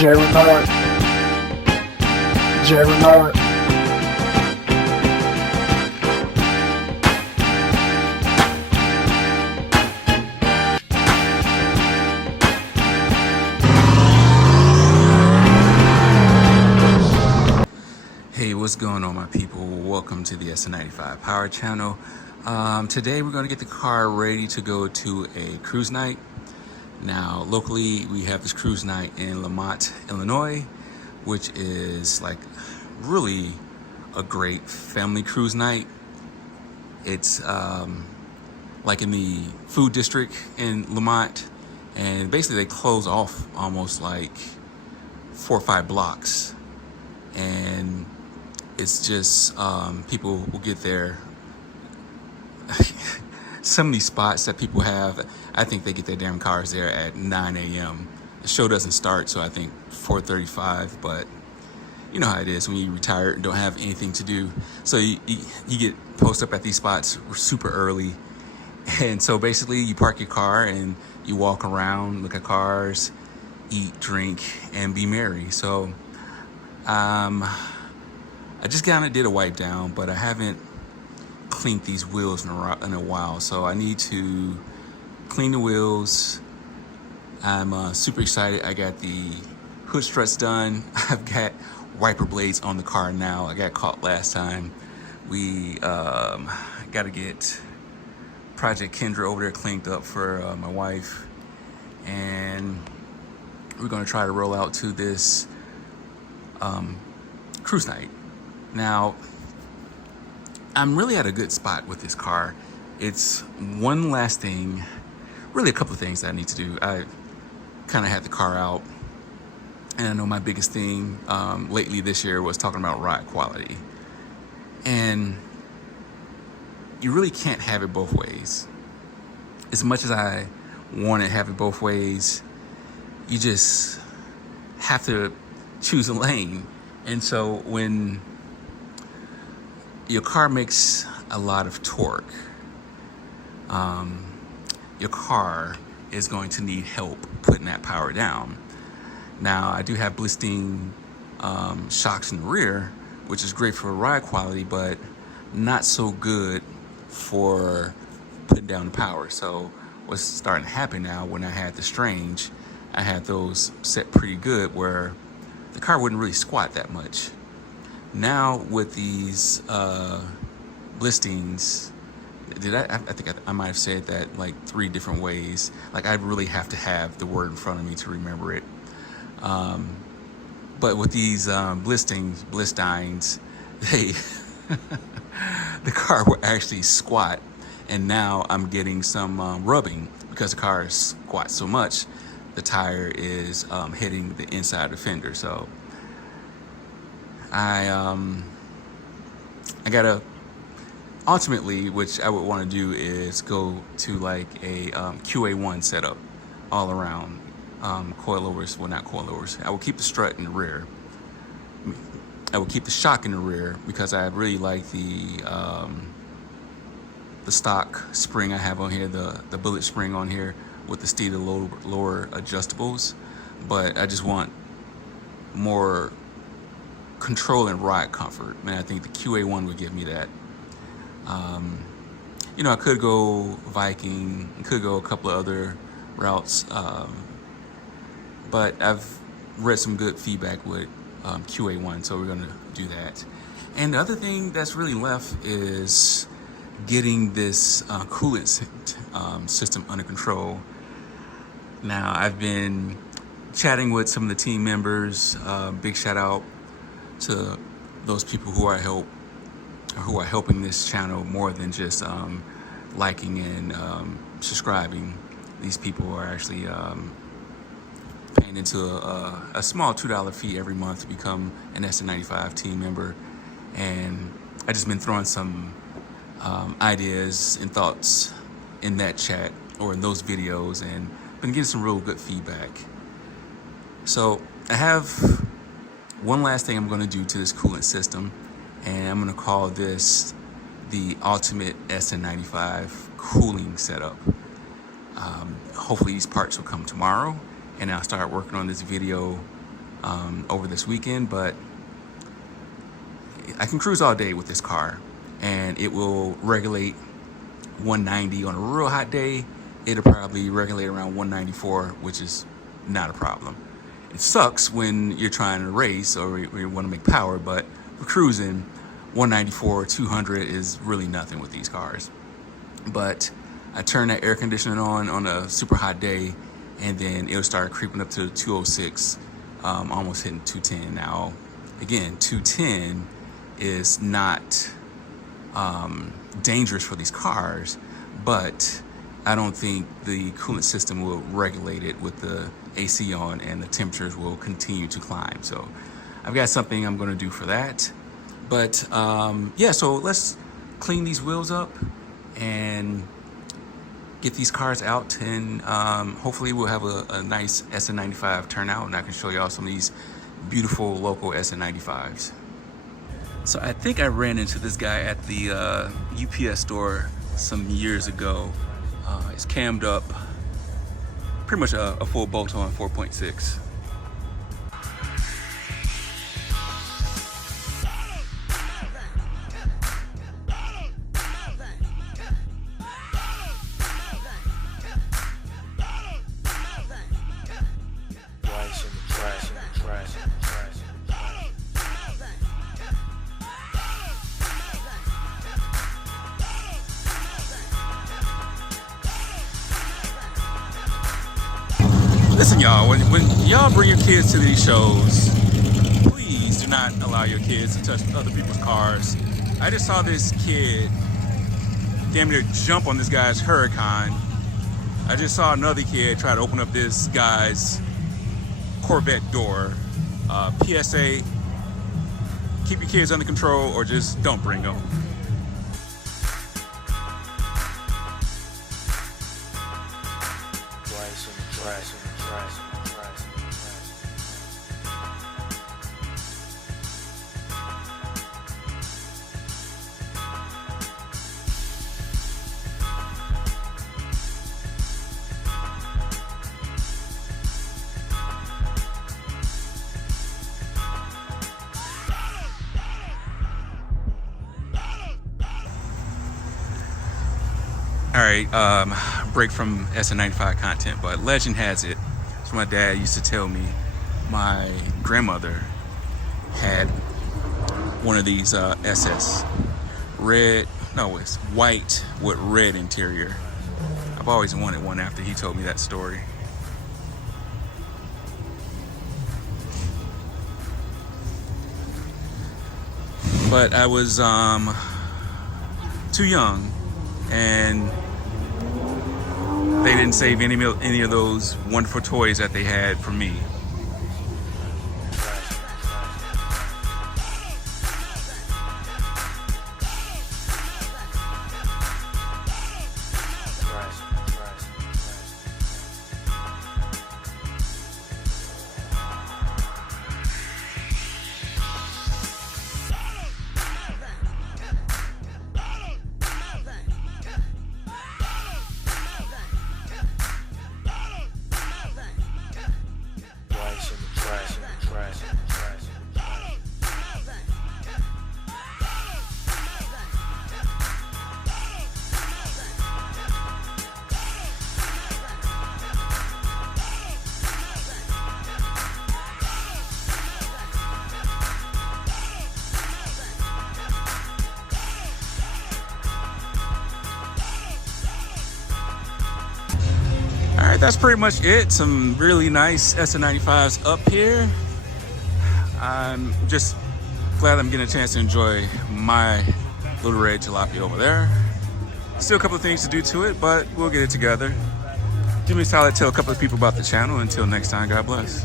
Lemont. Hey, what's going on, my people? Welcome to the Sn95 Power channel. Today we're going to get the car ready to go to a cruise night. Now, locally, we have this cruise night in Lemont, Illinois, which is like really a great family cruise night. It's like in the food district in Lemont, and basically they close off almost like 4 or 5 blocks, and it's just people will get there. Some of these spots that people have, I think they get their damn cars there at 9 a.m. The show doesn't start, so I think 4:35, but you know how it is when you retire and don't have anything to do. So you get posted up at these spots super early. And so basically you park your car and you walk around, look at cars, eat, drink, and be merry. So I just kind of did a wipe down, but I haven't cleaned these wheels in a while. So I need to clean the wheels. I'm super excited. I got the hood struts done. I've got wiper blades on the car now. I got caught last time. We got to get Project Kendra over there cleaned up for my wife. And we're going to try to roll out to this cruise night. Now, I'm really at a good spot with this car. It's one last thing, really a couple of things that I need to do. I kind of had the car out, and I know my biggest thing lately this year was talking about ride quality. And you really can't have it both ways. As much as I want to have it both ways, you just have to choose a lane. And so when your car makes a lot of torque, your car is going to need help putting that power down. Now, I do have blitzing shocks in the rear, which is great for ride quality, but not so good for putting down the power. So what's starting to happen now, when I had the Strange, I had those set pretty good where the car wouldn't really squat that much. Now with these blistings, I think I might have said that like 3 different ways. Like I really have to have the word in front of me to remember it. But with these blistings, they the car will actually squat, and now I'm getting some rubbing because the car squats so much. The tire is hitting the inside of the fender. So I gotta ultimately, which I would want to do, is go to like a QA1 setup all around. Coilovers, well, not coilovers. I will keep the strut in the rear. I will keep the shock in the rear because I really like the stock spring I have on here, the bullet spring on here with the steered lower adjustables. But I just want more control and ride comfort, and I think the QA1 would give me that. You know, I could go Viking, could go a couple of other routes, but I've read some good feedback with QA1, so we're gonna do that. And the other thing that's really left is getting this coolant system under control. Now, I've been chatting with some of the team members. Big shout out to those people who are helping this channel more than just liking and subscribing. These people are actually paying into a small $2 fee every month to become an Sn95 team member. And I just been throwing some ideas and thoughts in that chat or in those videos, and been getting some real good feedback. So I have one last thing I'm going to do to this coolant system, and I'm going to call this the ultimate Sn95 cooling setup. Hopefully these parts will come tomorrow, and I'll start working on this video over this weekend, but I can cruise all day with this car, and it will regulate 190 on a real hot day. It'll probably regulate around 194, which is not a problem. It sucks when you're trying to race or you want to make power, but for cruising, 194 or 200 is really nothing with these cars. But I turn that air conditioning on a super hot day, and then it'll start creeping up to 206, almost hitting 210. Now, again, 210 is not dangerous for these cars, but I don't think the coolant system will regulate it with the AC on, and the temperatures will continue to climb. So I've got something I'm going to do for that. But yeah, so let's clean these wheels up and get these cars out, and hopefully we'll have a nice SN95 turnout, and I can show y'all some of these beautiful local SN95s. So I think I ran into this guy at the UPS store some years ago. It's cammed up, pretty much a full bolt-on 4.6. Listen, y'all, when y'all bring your kids to these shows, please do not allow your kids to touch other people's cars. I just saw this kid damn near jump on this guy's Huracan. I just saw another kid try to open up this guy's Corvette door. PSA, keep your kids under control or just don't bring them. All right, break from SN95 content, but legend has it, so my dad used to tell me, my grandmother had one of these SS, it's white with red interior. I've always wanted one after he told me that story. But I was too young, and they didn't save any of those wonderful toys that they had for me. That's pretty much it. Some really nice SN95s up here. I'm just glad I'm getting a chance to enjoy my little red jalopy over there. Still a couple of things to do to it, but we'll get it together. Do me a solid, tell a couple of people about the channel. Until next time, God bless.